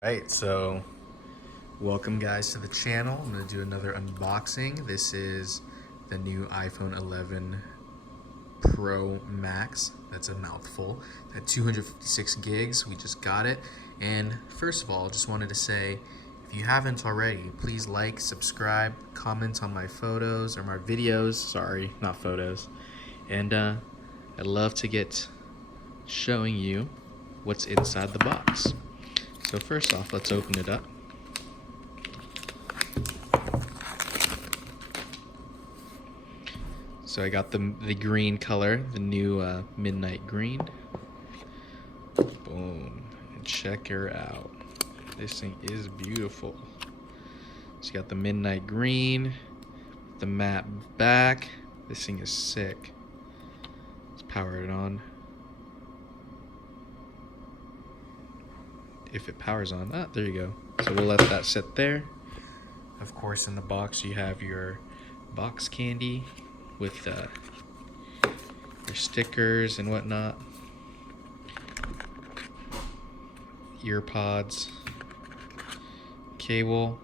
Right, so welcome guys to the channel. I'm going to do another unboxing. This is the new iPhone 11 Pro Max. That's a mouthful. At 256 gigs, we just got it. And first of all, just wanted to say, if you haven't already, please like, subscribe, comment on my photos or my videos. Sorry, not photos. And I'd love to get showing you what's inside the box. So first off, let's open it up. So I got the green color, the new midnight green. Boom. And check her out. This thing is beautiful. So you got the midnight green, the matte back. This thing is sick. Let's power it on. If it powers on, there you go. So we'll let that sit there. Of course, in the box you have your box candy with your stickers and whatnot, ear pods, cable,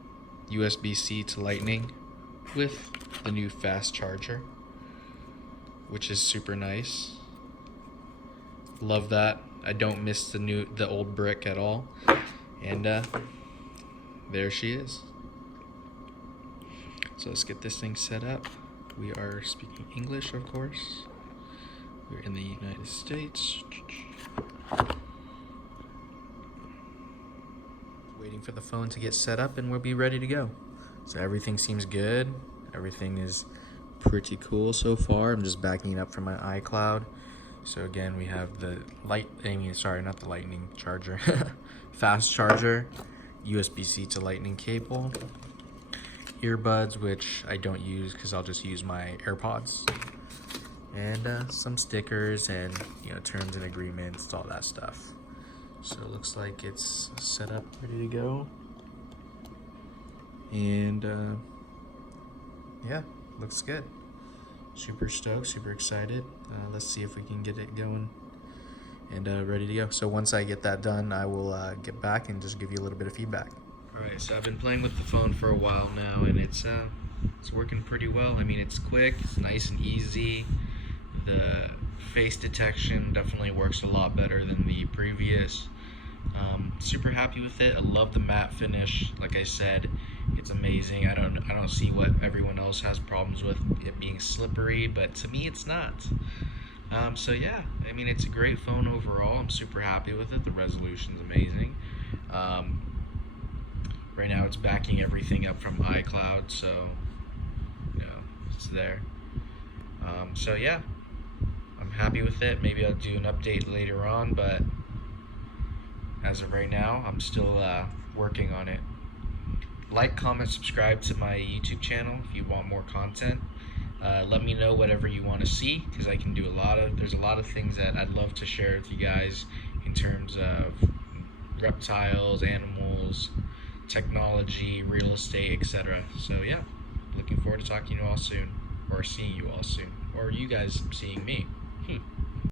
USB-C to lightning with the new fast charger, which is super nice. Love that. I don't miss the old brick at all. And there she is. So let's get this thing set up. We are speaking English, of course. We're in the United States. Waiting for the phone to get set up and we'll be ready to go. So everything seems good. Everything is pretty cool so far. I'm just backing it up from my iCloud. So again, we have the not the lightning charger, fast charger, USB-C to lightning cable, earbuds, which I don't use because I'll just use my AirPods, and some stickers and terms and agreements, all that stuff. So it looks like it's set up, ready to go, and yeah, looks good. Super stoked, super excited. Let's see if we can get it going and ready to go. So once I get that done, I will get back and just give you a little bit of feedback. Alright, so I've been playing with the phone for a while now, and it's working pretty well. I mean, it's quick, it's nice and easy. The face detection definitely works a lot better than the previous. Super happy with it. I love the matte finish. Like I said, it's amazing. I don't see what everyone else has problems with it being slippery, but to me it's not. So yeah, I mean, it's a great phone overall. I'm super happy with it. The resolution's amazing. Right now it's backing everything up from iCloud, so it's there. So yeah, I'm happy with it. Maybe I'll do an update later on, but as of right now, I'm still working on it. Like, comment, subscribe to my YouTube channel if you want more content. Let me know whatever you want to see, because I can do there's a lot of things that I'd love to share with you guys in terms of reptiles, animals, technology, real estate, etc. So yeah, looking forward to talking to you all soon, or seeing you all soon, or you guys seeing me.